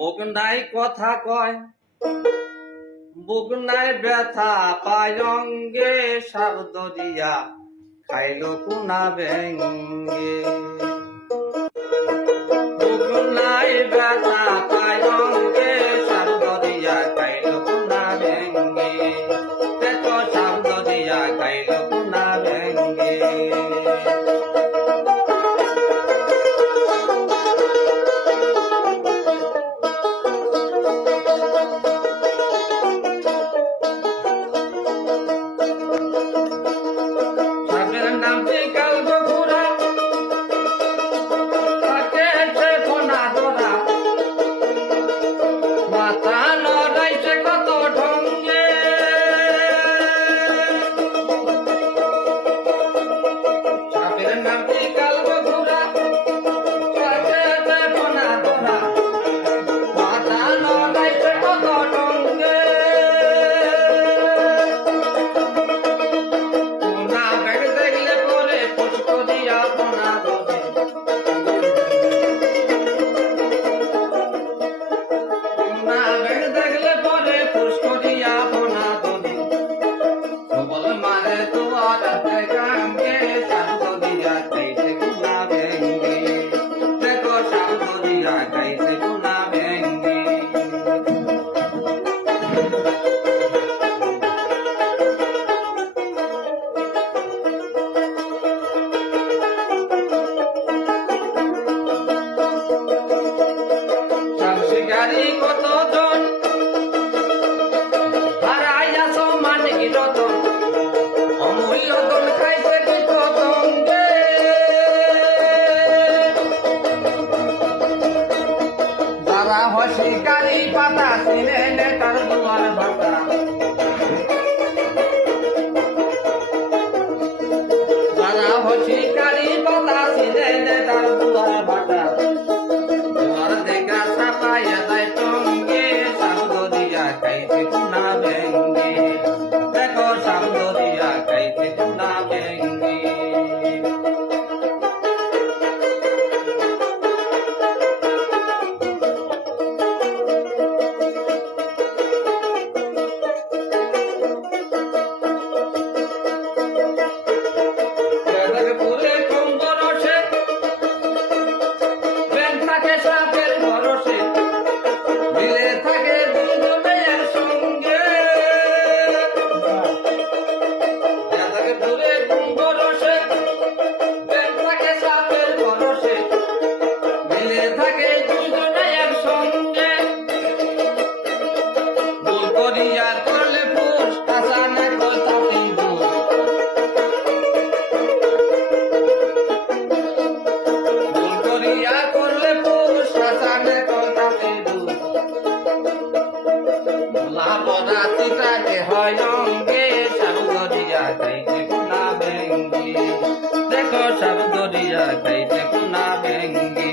মুখ নাই কথা কয়, বুক নাই ব্যথা পায় অঙ্গে, শব্দ দিয়া খাইল কোনা ব্যঙ্গে। বুক নাই ব্যথা পায় অঙ্গে, শব্দ দিয়া খাইল কোনা ব্যঙ্গে। দেখো শব্দ দিয়া খাইল কোনা ব্যঙ্গে। কতজন হারাইয়াছ মানে কি রতন, অমূল্য ধন খাইছে কি পতঙ্গে। যারা হসিকারি পাতা ছিনে নেতার দুয়ার ভাতা, যারা হসিকারি পাতা ছিনে নেতার দুয়ার ভাতা, দুয়ার দেখা ছাপাইয়া দেয় টঙ্গে, শব্দ দিয়া খাইছে কোনা ব্যঙ্গে। দেখো শব্দ দিয়া খাইছে কোনা ব্যঙ্গে। পুরে কম্বরসে ব্যাং থাকে সাপের ভরসে, মিলে থাকে বন্ধু মেয়ের সঙ্গে। পুরে কম্বরসে ব্যাং থাকে সাপের ভরসে, মিলে থাকে বন্ধু মেয়ের সঙ্গে। ভুল করিয়া করলে পুষ, আশা না করতাম ভুল। ভুল করিয়া করলে পুষ, আশা না করতাম ভুল। লাভরা চিতাকে হয় অঙ্গে, শব্দ দিয়া খাইছে কোনা ব্যঙ্গে। দেখো শব্দ দিয়া খাইছে কোনা ব্যঙ্গে।